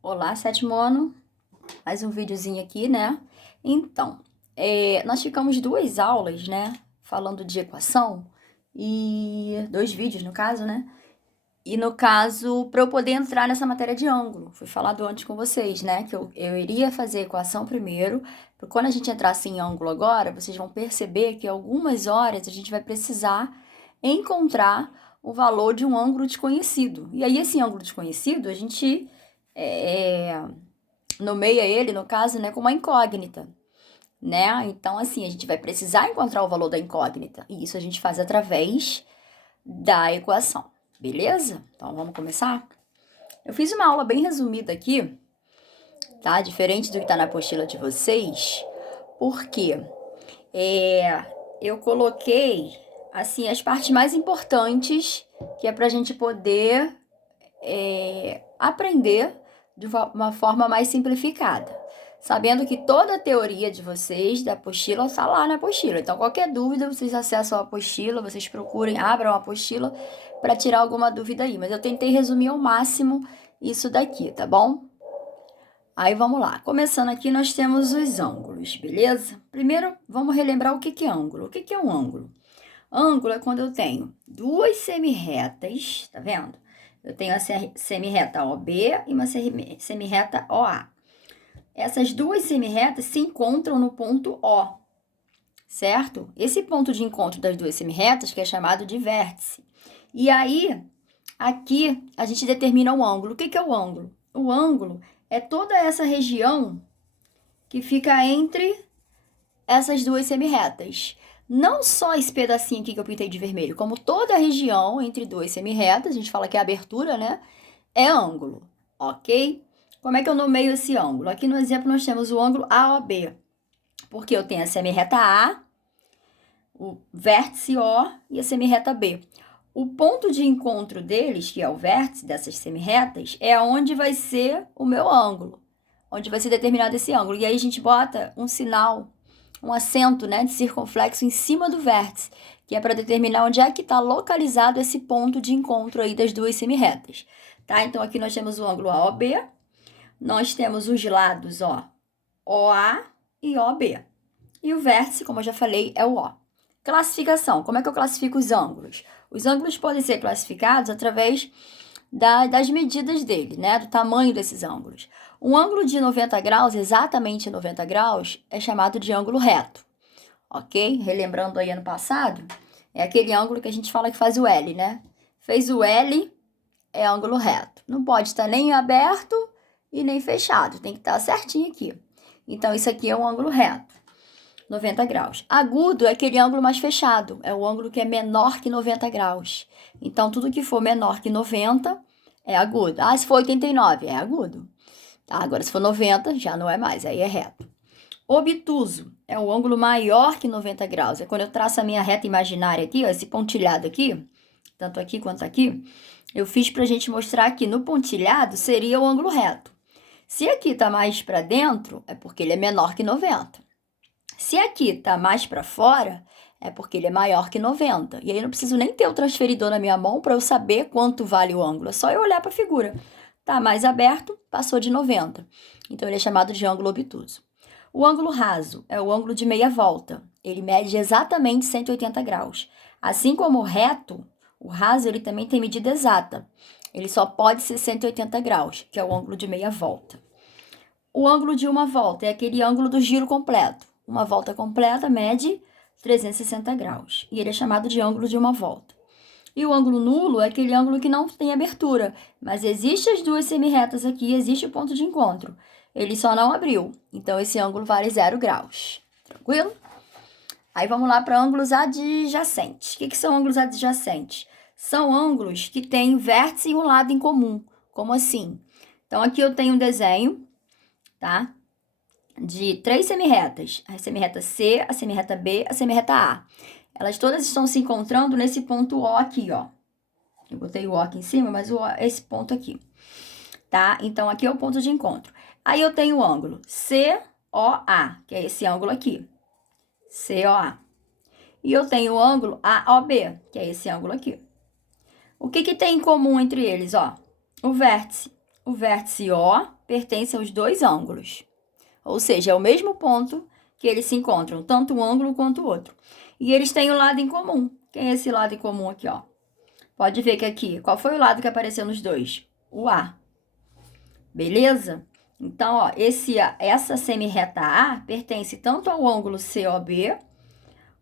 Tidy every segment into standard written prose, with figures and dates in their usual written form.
Olá, sétimo ano. Mais um videozinho aqui, né? Então, nós ficamos 2 aulas, né? Falando de equação e 2 vídeos, no caso, né? E no caso, para eu poder entrar nessa matéria de ângulo, foi falado antes com vocês, né? Que eu iria fazer a equação primeiro, porque quando a gente entrasse em ângulo agora, vocês vão perceber que algumas horas a gente vai precisar encontrar o valor de um ângulo desconhecido. E aí, esse ângulo desconhecido, a gente é, nomeia ele, no caso, né, como uma incógnita, né? Então, assim, a gente vai precisar encontrar o valor da incógnita. E isso a gente faz através da equação, beleza? Então, vamos começar? Eu fiz uma aula bem resumida aqui, tá? Diferente do que tá na apostila de vocês, porque eu coloquei, assim, as partes mais importantes, que é pra gente poder aprender de uma forma mais simplificada. Sabendo que toda a teoria de vocês, da apostila, está lá na apostila. Então, qualquer dúvida, vocês acessam a apostila, vocês procurem, abram a apostila para tirar alguma dúvida aí. Mas eu tentei resumir ao máximo isso daqui, tá bom? Aí vamos lá. Começando aqui, nós temos os ângulos, beleza? Primeiro, vamos relembrar o que é ângulo. O que é um ângulo? Ângulo é quando eu tenho duas semirretas, tá vendo? Eu tenho a semirreta OB e uma semirreta OA. Essas duas semirretas se encontram no ponto O, certo? Esse ponto de encontro das duas semirretas, que é chamado de vértice. E aí, aqui, a gente determina o ângulo. O que é o ângulo? O ângulo é toda essa região que fica entre essas duas semirretas. Não só esse pedacinho aqui que eu pintei de vermelho, como toda a região entre duas semirretas, a gente fala que é abertura, né? É ângulo, ok? Como é que eu nomeio esse ângulo? Aqui no exemplo nós temos o ângulo AOB, porque eu tenho a semirreta A, o vértice O e a semirreta B. O ponto de encontro deles, que é o vértice dessas semirretas, é onde vai ser o meu ângulo, onde vai ser determinado esse ângulo. E aí a gente bota um sinal, um acento, né, de circunflexo em cima do vértice, que é para determinar onde é que está localizado esse ponto de encontro aí das duas semirretas, tá? Então aqui nós temos o ângulo AOB, nós temos os lados, ó, OA e OB. E o vértice, como eu já falei, é o O. Classificação. Como é que eu classifico os ângulos? Os ângulos podem ser classificados através das medidas dele, né? Do tamanho desses ângulos. Um ângulo de 90 graus, exatamente 90 graus, é chamado de ângulo reto, ok? Relembrando aí ano passado, é aquele ângulo que a gente fala que faz o L, né? Fez o L, é ângulo reto. Não pode estar nem aberto e nem fechado, tem que estar certinho aqui. Então, isso aqui é um ângulo reto, 90 graus. Agudo é aquele ângulo mais fechado, é o ângulo que é menor que 90 graus. Então, tudo que for menor que 90 é agudo. Ah, se for 89, é agudo. Tá? Agora, se for 90, já não é mais, aí é reto. Obtuso é o ângulo maior que 90 graus. É quando eu traço a minha reta imaginária aqui, ó, esse pontilhado aqui, tanto aqui quanto aqui, eu fiz pra gente mostrar que no pontilhado seria o ângulo reto. Se aqui tá mais para dentro, é porque ele é menor que 90. Se aqui tá mais para fora, é porque ele é maior que 90. E aí eu não preciso nem ter o transferidor na minha mão para eu saber quanto vale o ângulo. É só eu olhar para a figura. Tá mais aberto, passou de 90. Então ele é chamado de ângulo obtuso. O ângulo raso é o ângulo de meia volta. Ele mede exatamente 180 graus. Assim como o reto, o raso ele também tem medida exata. Ele só pode ser 180 graus, que é o ângulo de meia volta. O ângulo de uma volta é aquele ângulo do giro completo. Uma volta completa mede 360 graus. E ele é chamado de ângulo de uma volta. E o ângulo nulo é aquele ângulo que não tem abertura, mas existe as duas semirretas aqui, existe o ponto de encontro. Ele só não abriu. Então, esse ângulo vale 0 graus. Tranquilo? Aí, vamos lá para ângulos adjacentes. O que são ângulos adjacentes? São ângulos que têm vértice e um lado em comum. Como assim? Então, aqui eu tenho um desenho, tá? De 3 semirretas. A semirreta C, a semirreta B, a semirreta A. Elas todas estão se encontrando nesse ponto O aqui, ó. Eu botei o O aqui em cima, mas esse ponto aqui, tá? Então, aqui é o ponto de encontro. Aí, eu tenho o ângulo COA, que é esse ângulo aqui. COA. E eu tenho o ângulo AOB, que é esse ângulo aqui. O que tem em comum entre eles, ó? O vértice. o vértice O pertence aos dois ângulos. Ou seja, é o mesmo ponto que eles se encontram, tanto um ângulo quanto o outro. E eles têm o lado em comum. Quem é esse lado em comum aqui, ó? Pode ver que aqui, qual foi o lado que apareceu nos dois? O A. Beleza? Então, ó, essa semirreta A pertence tanto ao ângulo COB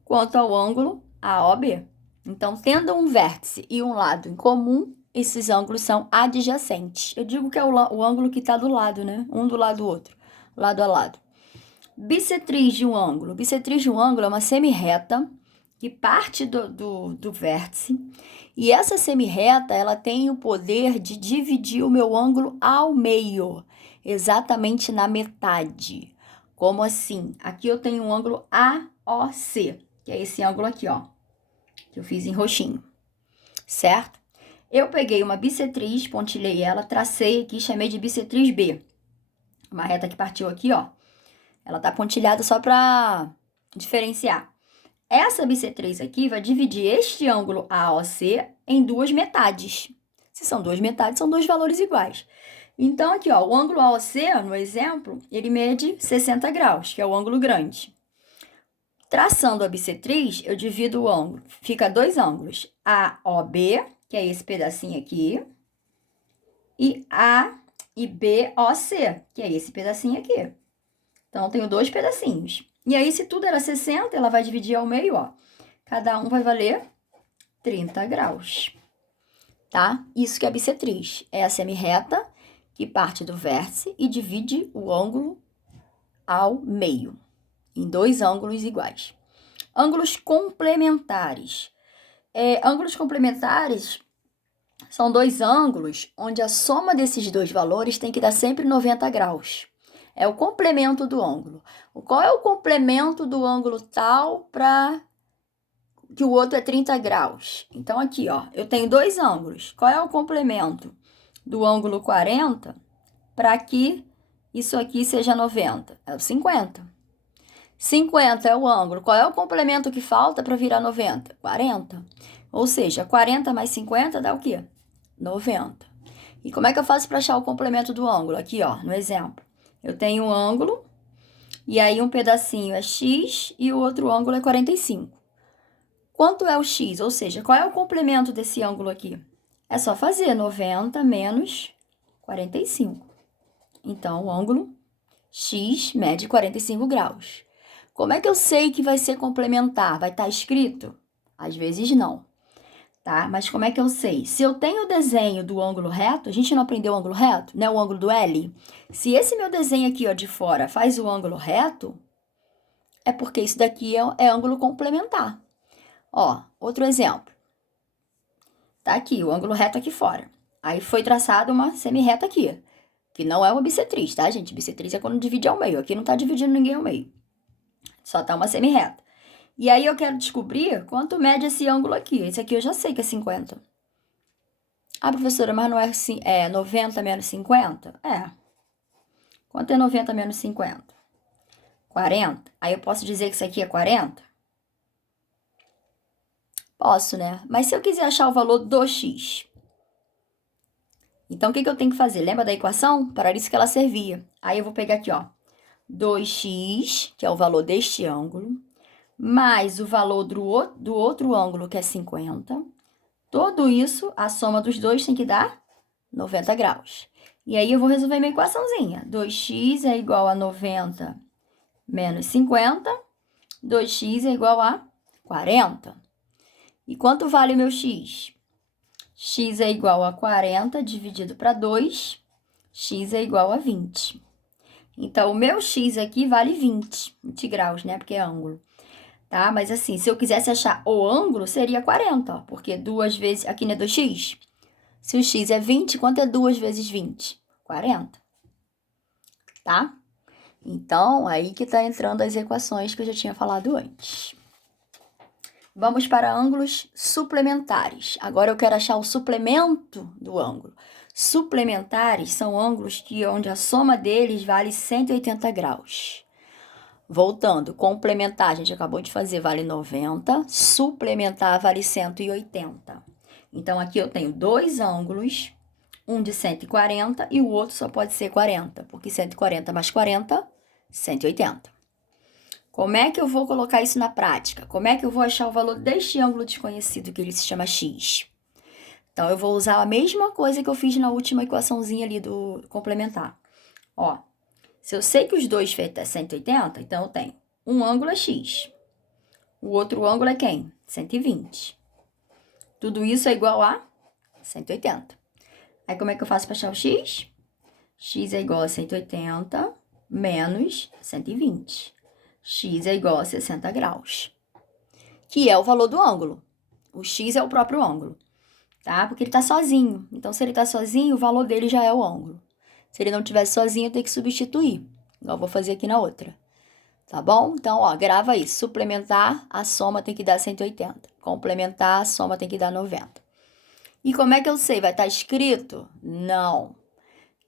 quanto ao ângulo AOB. Então, tendo um vértice e um lado em comum, esses ângulos são adjacentes. Eu digo que é o ângulo que está do lado, né? Um do lado do outro, lado a lado. Bissetriz de um ângulo. Bissetriz de um ângulo é uma semirreta que parte do vértice. E essa semirreta, ela tem o poder de dividir o meu ângulo ao meio, exatamente na metade. Como assim? Aqui eu tenho um ângulo AOC, que é esse ângulo aqui, ó, que eu fiz em roxinho, certo? Eu peguei uma bissetriz, pontilhei ela, tracei aqui, chamei de bissetriz B. Uma reta que partiu aqui, ó. Ela tá pontilhada só para diferenciar. Essa bissetriz aqui vai dividir este ângulo AOC em duas metades. Se são duas metades, são dois valores iguais. Então, aqui, ó, o ângulo AOC, no exemplo, ele mede 60 graus, que é o ângulo grande. Traçando a bissetriz, eu divido o ângulo. Fica dois ângulos. AOB, que é esse pedacinho aqui, e A e BOC, que é esse pedacinho aqui. Então, eu tenho dois pedacinhos. E aí, se tudo era 60, ela vai dividir ao meio, ó. Cada um vai valer 30 graus, tá? Isso que é a bissetriz. É a semirreta que parte do vértice e divide o ângulo ao meio, em dois ângulos iguais. Ângulos complementares. Ângulos complementares são dois ângulos onde a soma desses dois valores tem que dar sempre 90 graus. É o complemento do ângulo. Qual é o complemento do ângulo tal para que o outro é 30 graus? Então, aqui, ó, eu tenho dois ângulos. Qual é o complemento do ângulo 40 para que isso aqui seja 90? É o 50. 50 é o ângulo. Qual é o complemento que falta para virar 90? 40. Ou seja, 40 mais 50 dá o quê? 90. E como é que eu faço para achar o complemento do ângulo? Aqui, ó, no exemplo. Eu tenho um ângulo, e aí um pedacinho é x e o outro ângulo é 45. Quanto é o x? Ou seja, qual é o complemento desse ângulo aqui? É só fazer 90 menos 45. Então, o ângulo x mede 45 graus. Como é que eu sei que vai ser complementar? Vai estar escrito? Às vezes não. Tá? Mas como é que eu sei? Se eu tenho o desenho do ângulo reto, a gente não aprendeu o ângulo reto, né? O ângulo do L. Se esse meu desenho aqui, ó, de fora faz o ângulo reto, é porque isso daqui é ângulo complementar. Ó, outro exemplo. Tá aqui, o ângulo reto aqui fora. Aí foi traçada uma semirreta aqui, que não é uma bissetriz, tá, gente? Bissetriz é quando divide ao meio. Aqui não tá dividindo ninguém ao meio. Só tá uma semirreta. E aí eu quero descobrir quanto mede esse ângulo aqui. Esse aqui eu já sei que é 50. Ah, professora, mas não é 90 menos 50? É. Quanto é 90 menos 50? 40. Aí eu posso dizer que isso aqui é 40? Posso, né? Mas se eu quiser achar o valor do x, então o que eu tenho que fazer? Lembra da equação? Para isso que ela servia. Aí eu vou pegar aqui, ó, 2x, que é o valor deste ângulo, mais o valor do outro ângulo, que é 50. Tudo isso, a soma dos dois tem que dar 90 graus. E aí eu vou resolver minha equaçãozinha. 2x é igual a 90 menos 50. 2x é igual a 40. E quanto vale o meu x? X é igual a 40 dividido para 2. X é igual a 20. Então, o meu x aqui vale 20 graus, né? Porque é ângulo. Tá? Mas assim, se eu quisesse achar o ângulo, seria 40, ó. Porque 2 vezes... Aqui não é 2x? Se o x é 20, quanto é 2 vezes 20? 40. Tá? Então, aí que tá entrando as equações que eu já tinha falado antes. Vamos para ângulos suplementares. Agora eu quero achar o suplemento do ângulo. Suplementares são ângulos onde a soma deles vale 180 graus. Voltando, complementar, a gente acabou de fazer, vale 90. Suplementar vale 180. Então, aqui eu tenho dois ângulos um de 140 e o outro só pode ser 40, porque 140 mais 40, 180. Como é que eu vou colocar isso na prática? Como é que eu vou achar o valor deste ângulo desconhecido, que ele se chama x? Então, eu vou usar a mesma coisa que eu fiz na última equaçãozinha ali do complementar. Ó, se eu sei que os dois feitos é 180, então eu tenho um ângulo é x. O outro ângulo é quem? 120. Tudo isso é igual a 180. Aí, como é que eu faço para achar o x? X é igual a 180 menos 120. X é igual a 60 graus, que é o valor do ângulo. O x é o próprio ângulo, tá? Porque ele tá sozinho. Então, se ele tá sozinho, o valor dele já é o ângulo. Se ele não tivesse sozinho, eu tenho que substituir. Igual eu vou fazer aqui na outra. Tá bom? Então, ó, grava aí. Suplementar, a soma tem que dar 180. Complementar, a soma tem que dar 90. E como é que eu sei? Vai estar escrito? Não.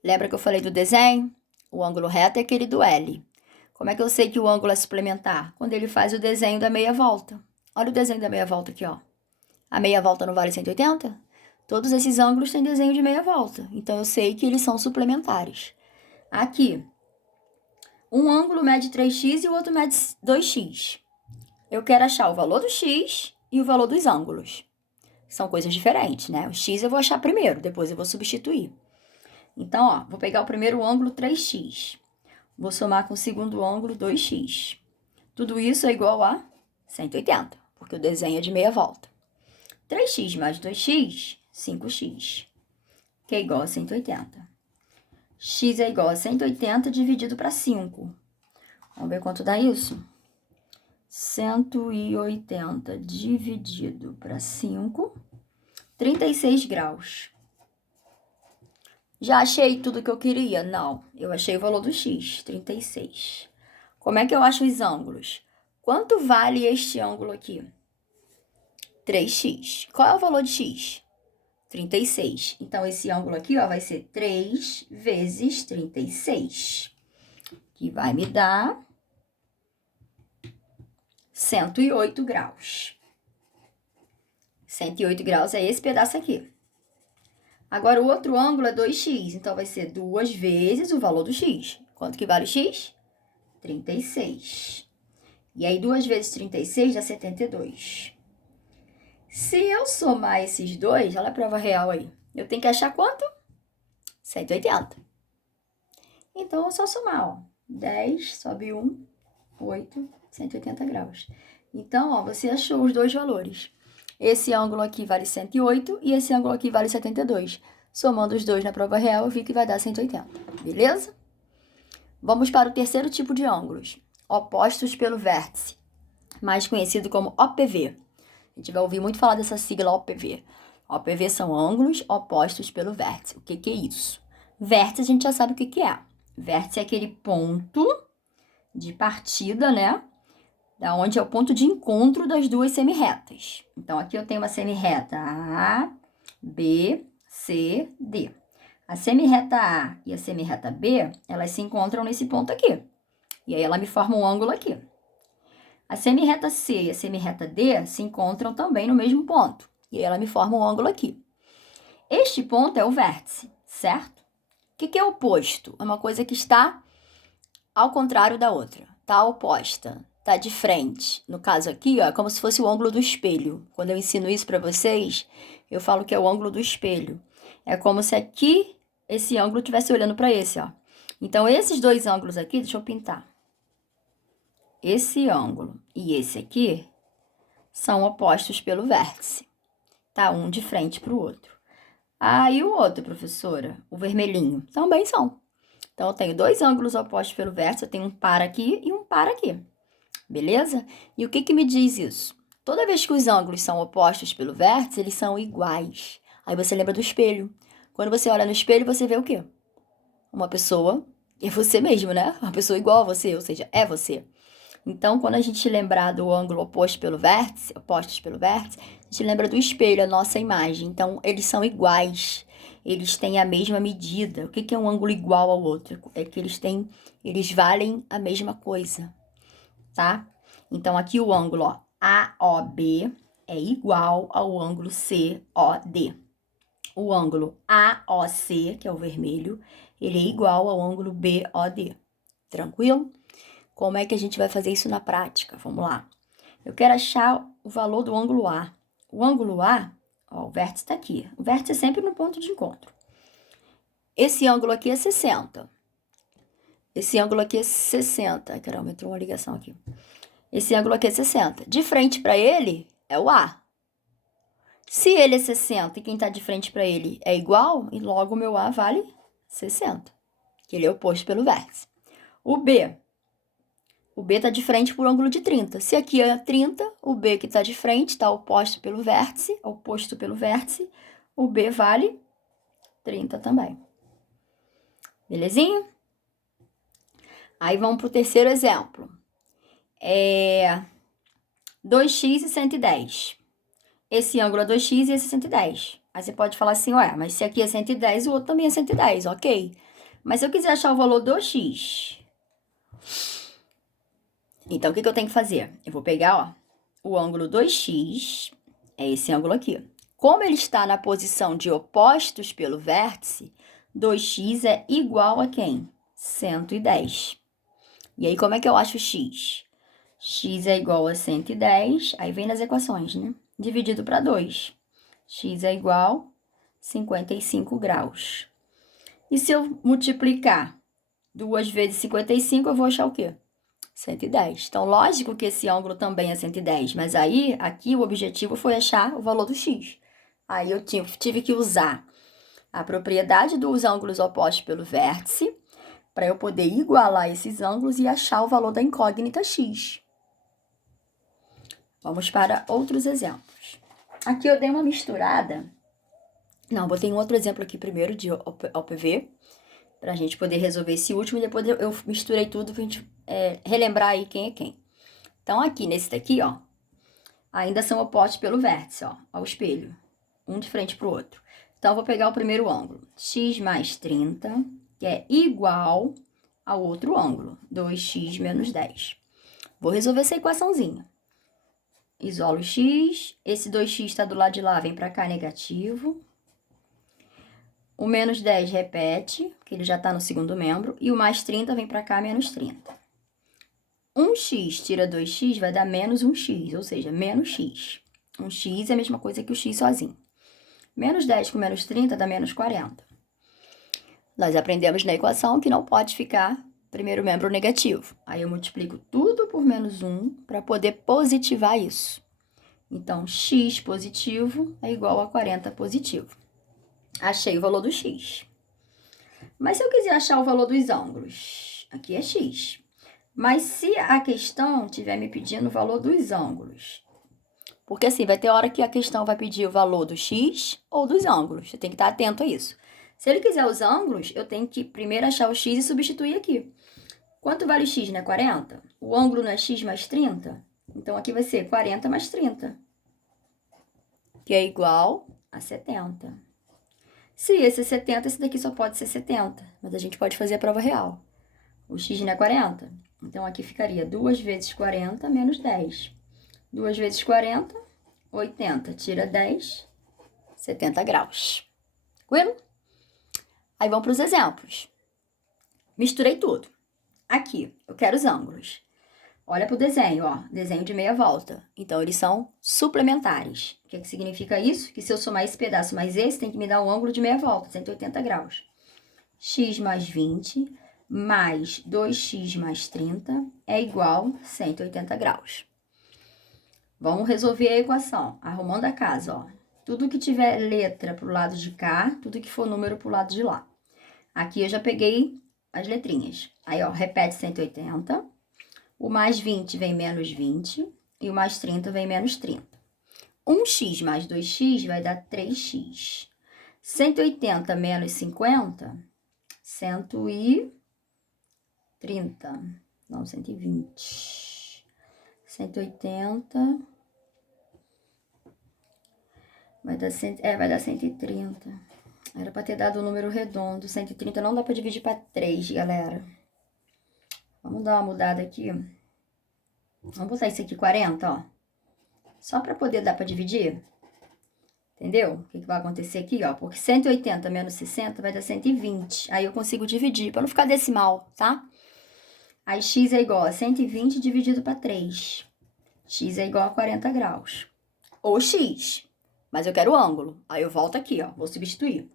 Lembra que eu falei do desenho? O ângulo reto é aquele do L. Como é que eu sei que o ângulo é suplementar? Quando ele faz o desenho da meia volta. Olha o desenho da meia volta aqui, ó. A meia volta não vale 180? Todos esses ângulos têm desenho de meia volta. Então, eu sei que eles são suplementares. Aqui, um ângulo mede 3x e o outro mede 2x. Eu quero achar o valor do x e o valor dos ângulos. São coisas diferentes, né? O x eu vou achar primeiro, depois eu vou substituir. Então, ó, vou pegar o primeiro ângulo 3x. Vou somar com o segundo ângulo 2x. Tudo isso é igual a 180, porque o desenho é de meia volta. 3x mais 2x, 5x, que é igual a 180. X é igual a 180 dividido para 5. Vamos ver quanto dá isso? 180 dividido para 5, 36 graus. Já achei tudo que eu queria? Não, eu achei o valor do x, 36. Como é que eu acho os ângulos? Quanto vale este ângulo aqui? 3x. Qual é o valor de x? 36. Então, esse ângulo aqui, ó, vai ser 3 vezes 36, que vai me dar 108 graus. 108 graus é esse pedaço aqui. Agora, o outro ângulo é 2x, então vai ser 2 vezes o valor do x. Quanto que vale o x? 36. E aí, 2 vezes 36 dá 72. Se eu somar esses dois, olha a prova real aí, eu tenho que achar quanto? 180. Então, é só somar, ó. 10, sobe 1, 8, 180 graus. Então, ó, você achou os dois valores. Esse ângulo aqui vale 108 e esse ângulo aqui vale 72. Somando os dois na prova real, eu vi que vai dar 180. Beleza? Vamos para o terceiro tipo de ângulos. Opostos pelo vértice, mais conhecido como OPV. A gente vai ouvir muito falar dessa sigla OPV. OPV são ângulos opostos pelo vértice. O que que é isso? Vértice a gente já sabe o que que é. Vértice é aquele ponto de partida, né? Da onde é o ponto de encontro das duas semirretas. Então, aqui eu tenho uma semirreta A, B, C, D. A semirreta A e a semirreta B, elas se encontram nesse ponto aqui. E aí, ela me forma um ângulo aqui. A semirreta C e a semirreta D se encontram também no mesmo ponto. E aí, ela me forma um ângulo aqui. Este ponto é o vértice, certo? O que é oposto? É uma coisa que está ao contrário da outra. Está oposta, está de frente. No caso aqui, ó, é como se fosse o ângulo do espelho. Quando eu ensino isso para vocês, eu falo que é o ângulo do espelho. É como se aqui, esse ângulo estivesse olhando para esse, ó. Então, esses dois ângulos aqui, deixa eu pintar. Esse ângulo e esse aqui são opostos pelo vértice. Tá? Um de frente para o outro. Ah, e o outro, professora? O vermelhinho? Também são. Então, eu tenho dois ângulos opostos pelo vértice. Eu tenho um par aqui e um par aqui. Beleza? E o que que me diz isso? Toda vez que os ângulos são opostos pelo vértice, eles são iguais. Aí você lembra do espelho. Quando você olha no espelho, você vê o quê? Uma pessoa, é você mesmo, né? Uma pessoa igual a você, ou seja, é você. Então, quando a gente lembrar do ângulo oposto pelo vértice, opostos pelo vértice, a gente lembra do espelho, a nossa imagem. Então, eles são iguais. Eles têm a mesma medida. O que é um ângulo igual ao outro? É que eles valem a mesma coisa, tá? Então, aqui o ângulo, ó, AOB é igual ao ângulo COD. o ângulo AOC, que é o vermelho, ele é igual ao ângulo BOD. Tranquilo? Como é que a gente vai fazer isso na prática? Vamos lá. Eu quero achar o valor do ângulo A. O ângulo A, ó, o vértice está aqui. O vértice é sempre no ponto de encontro. Esse ângulo aqui é 60. Esse ângulo aqui é 60. Ai, caramba, entrou uma ligação aqui. Esse ângulo aqui é 60. De frente para ele é o A. Se ele é 60 e quem está de frente para ele é igual, e logo o meu A vale 60, que ele é oposto pelo vértice. O B está de frente por ângulo de 30. Se aqui é 30, o B que está de frente está oposto pelo vértice, o B vale 30 também. Belezinha? Aí vamos para o terceiro exemplo. 2x e 110. Esse ângulo é 2x e esse é 110. Aí você pode falar assim, ué, mas se aqui é 110, o outro também é 110, ok? Mas se eu quiser achar o valor do x, então o que eu tenho que fazer? Eu vou pegar, ó, o ângulo 2x, é esse ângulo aqui. Como ele está na posição de opostos pelo vértice, 2x é igual a quem? 110. E aí, como é que eu acho x? X é igual a 110, aí vem nas equações, né? Dividido para 2. X é igual a 55 graus. E se eu multiplicar 2 vezes 55, eu vou achar o quê? 110. Então, lógico que esse ângulo também é 110, mas aí, aqui, o objetivo foi achar o valor do x. Aí, eu tive que usar a propriedade dos ângulos opostos pelo vértice, para eu poder igualar esses ângulos e achar o valor da incógnita x. Vamos para outros exemplos. Aqui eu dei uma misturada. Não, botei um outro exemplo aqui primeiro de OPV, para a gente poder resolver esse último, e depois eu misturei tudo para a gente relembrar aí quem é quem. Então, aqui nesse daqui, ó, ainda são opostos pelo vértice, ó, ao espelho, um de frente para o outro. Então, eu vou pegar o primeiro ângulo, x mais 30, que é igual ao outro ângulo, 2x menos 10. Vou resolver essa equaçãozinha. Isolo x, esse 2x está do lado de lá, vem para cá negativo. O menos 10 repete, que ele já está no segundo membro, e o mais 30 vem para cá, menos 30. 1x tira 2x vai dar menos 1x, ou seja, menos x. 1x é a mesma coisa que o x sozinho. Menos 10 com menos 30 dá menos 40. Nós aprendemos na equação que não pode ficar primeiro membro negativo. Aí eu multiplico tudo por menos 1 para poder positivar isso. Então, x positivo é igual a 40 positivo. Achei o valor do x. Mas se eu quiser achar o valor dos ângulos, aqui é x. Mas se a questão estiver me pedindo o valor dos ângulos, porque assim, vai ter hora que a questão vai pedir o valor do x ou dos ângulos. Você tem que estar atento a isso. Se ele quiser os ângulos, eu tenho que primeiro achar o x e substituir aqui. Quanto vale x, né? 40? O ângulo não é x mais 30? Então, aqui vai ser 40 mais 30, que é igual a 70. Se esse é 70, esse daqui só pode ser 70, mas a gente pode fazer a prova real. O x não é 40? Então, aqui ficaria 2 vezes 40 menos 10. 2 vezes 40, 80. Tira 10, 70 graus. Tranquilo? Aí vamos para os exemplos. Misturei tudo. Aqui, eu quero os ângulos. Olha para o desenho, ó. Desenho de meia volta. Então, eles são suplementares. O que significa isso? Que se eu somar esse pedaço mais esse, tem que me dar um ângulo de meia volta, 180 graus. X mais 20 mais 2x mais 30 é igual a 180 graus. Vamos resolver a equação, arrumando a casa, ó. Tudo que tiver letra pro lado de cá, tudo que for número pro lado de lá. Aqui eu já peguei as letrinhas. Aí, ó, repete 180. O mais 20 vem menos 20 e o mais 30 vem menos 30. 1x mais 2x vai dar 3x. 180 menos 50, 130. Não, 120. 180 vai dar 130. Era para ter dado um número redondo. 130 não dá para dividir para 3, galera. Vamos dar uma mudada aqui. Vamos botar isso aqui 40, ó. Só para poder dar para dividir. Entendeu? O que vai acontecer aqui, ó? Porque 180 menos 60 vai dar 120. Aí eu consigo dividir, para não ficar decimal, tá? Aí x é igual a 120 dividido para 3. X é igual a 40 graus. Ou x. Mas eu quero o ângulo. Aí eu volto aqui, ó. Vou substituir.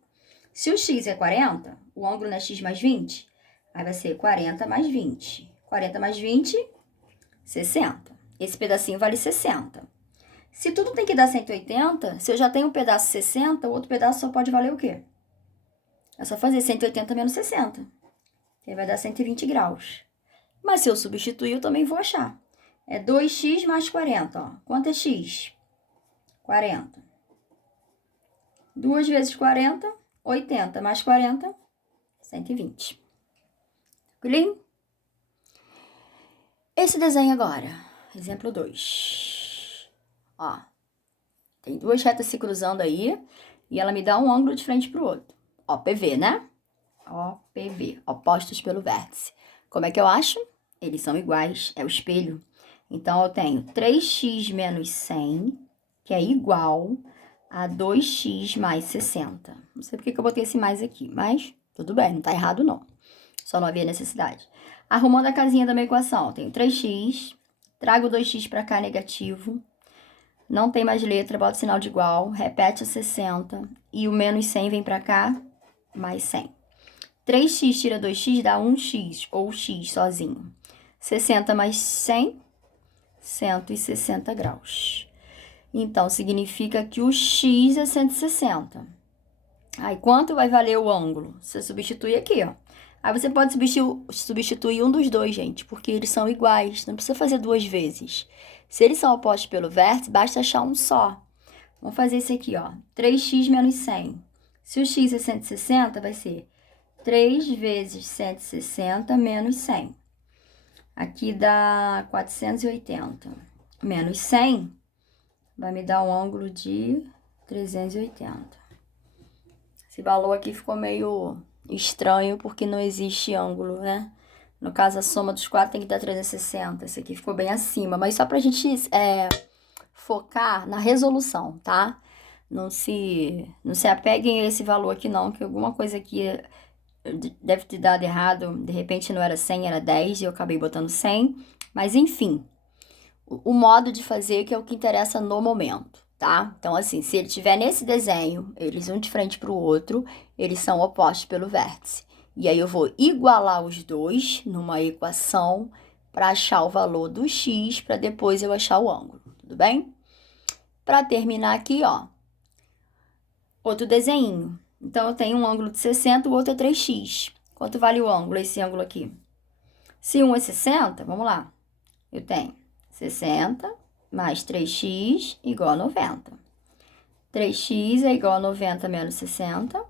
Se o x é 40, o ângulo não é x mais 20? Aí vai ser 40 mais 20. 40 mais 20, 60. Esse pedacinho vale 60. Se tudo tem que dar 180, se eu já tenho um pedaço 60, o outro pedaço só pode valer o quê? É só fazer 180 menos 60. Aí vai dar 120 graus. Mas se eu substituir, eu também vou achar. É 2x mais 40, ó. Quanto é x? 40. 2 vezes 40, 80 mais 40, 120. Tranquilinho? Esse desenho agora, exemplo 2. Ó, tem duas retas se cruzando aí e ela me dá um ângulo de frente pro outro. OPV, né? OPV, opostos pelo vértice. Como é que eu acho? Eles são iguais, é o espelho. Então, eu tenho 3x menos 100, que é igual a 2x mais 60. Não sei porque que eu botei esse mais aqui, mas tudo bem, não tá errado não. Só não havia necessidade. Arrumando a casinha da minha equação, eu tenho 3x, trago 2x para cá negativo, não tem mais letra, bota o sinal de igual, repete o 60 e o menos 100 vem para cá, mais 100. 3x tira 2x dá 1x, ou x sozinho. 60 mais 100, 160 graus. Então, significa que o x é 160. Aí, quanto vai valer o ângulo? Você substitui aqui, ó. Aí, você pode substituir um dos dois, gente, porque eles são iguais. Não precisa fazer duas vezes. Se eles são opostos pelo vértice, basta achar um só. Vamos fazer esse aqui, ó. 3x menos 100. Se o x é 160, vai ser 3 vezes 160 menos 100. Aqui dá 480. Menos 100 vai me dar um ângulo de 380. Esse valor aqui ficou meio estranho, porque não existe ângulo, né? No caso, a soma dos quatro tem que dar 360. Esse aqui ficou bem acima. Mas só pra gente focar na resolução, tá? Não se apeguem a esse valor aqui, não, que alguma coisa aqui deve ter dado errado. De repente não era 100, era 10 e eu acabei botando 100. Mas, enfim, o modo de fazer que é o que interessa no momento, tá? Então, assim, se ele estiver nesse desenho, eles um de frente para o outro, eles são opostos pelo vértice. E aí eu vou igualar os dois numa equação para achar o valor do x, para depois eu achar o ângulo, tudo bem? Para terminar aqui, ó, outro desenho. Então, eu tenho um ângulo de 60, o outro é 3x. Quanto vale o ângulo, esse ângulo aqui? Se um é 60, vamos lá. Eu tenho 60 mais 3x igual a 90. 3x é igual a 90 menos 60.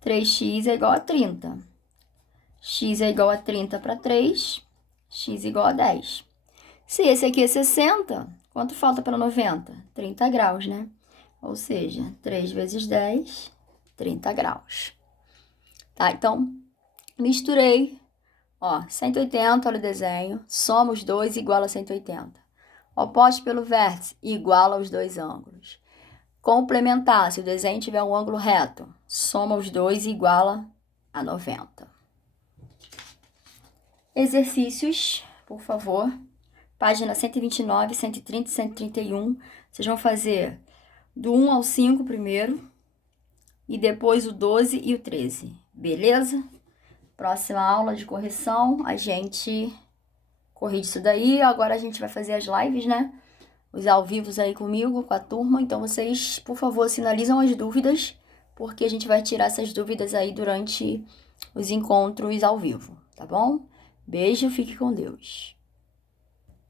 3x é igual a 30. X é igual a 30 para 3. X igual a 10. Se esse aqui é 60, quanto falta para 90? 30 graus, né? Ou seja, 3 vezes 10, 30 graus. Tá? Então, misturei. Ó, 180, olha o desenho. Soma os dois igual a 180. Oposto pelo vértice, igual aos dois ângulos. Complementar, se o desenho tiver um ângulo reto, soma os dois e iguala a 90. Exercícios, por favor. Página 129, 130 e 131. Vocês vão fazer do 1 ao 5 primeiro. E depois o 12 e o 13. Beleza? Próxima aula de correção, a gente corrige isso daí. Agora a gente vai fazer as lives, né? Os ao vivos aí comigo, com a turma. Então, vocês, por favor, sinalizam as dúvidas, porque a gente vai tirar essas dúvidas aí durante os encontros ao vivo, tá bom? Beijo, fique com Deus.